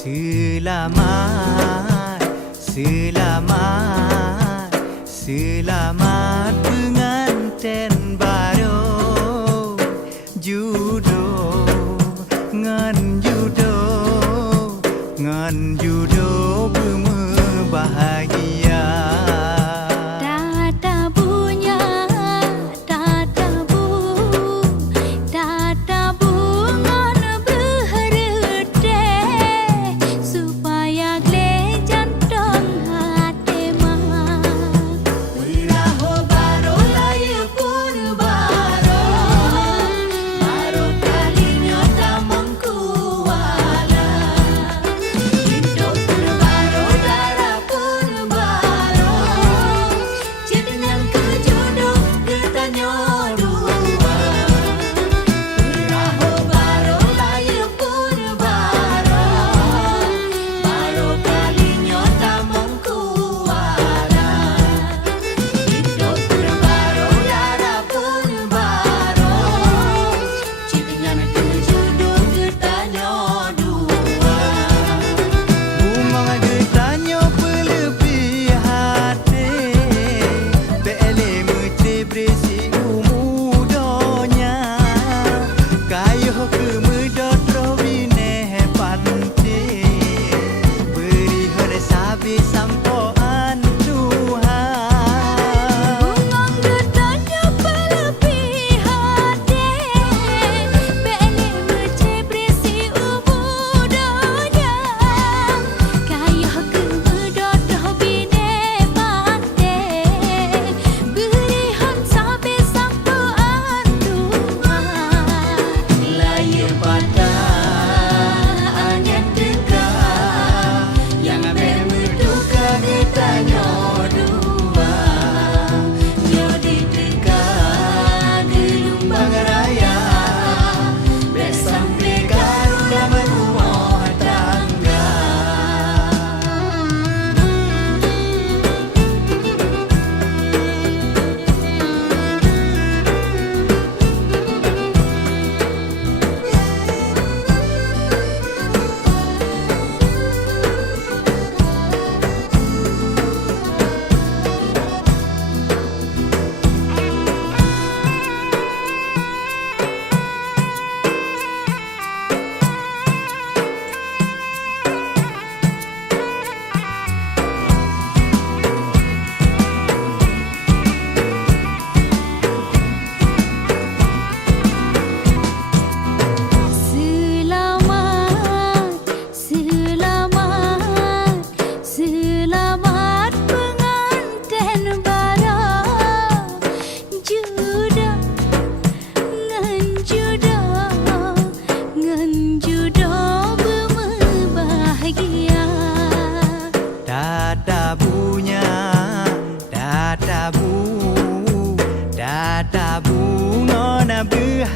Selamat, selamat, selamat pengantin baru Judo, ngan judo, ngan judo berbahagia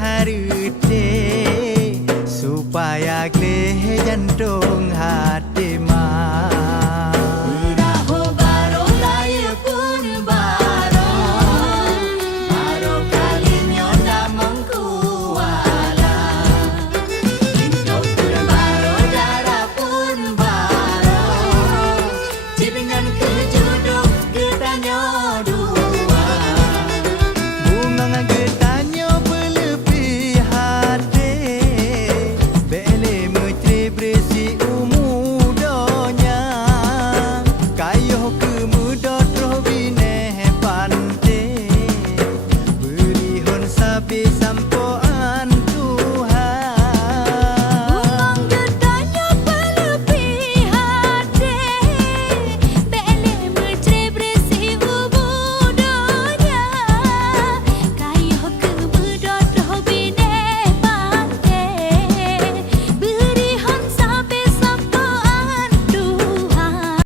春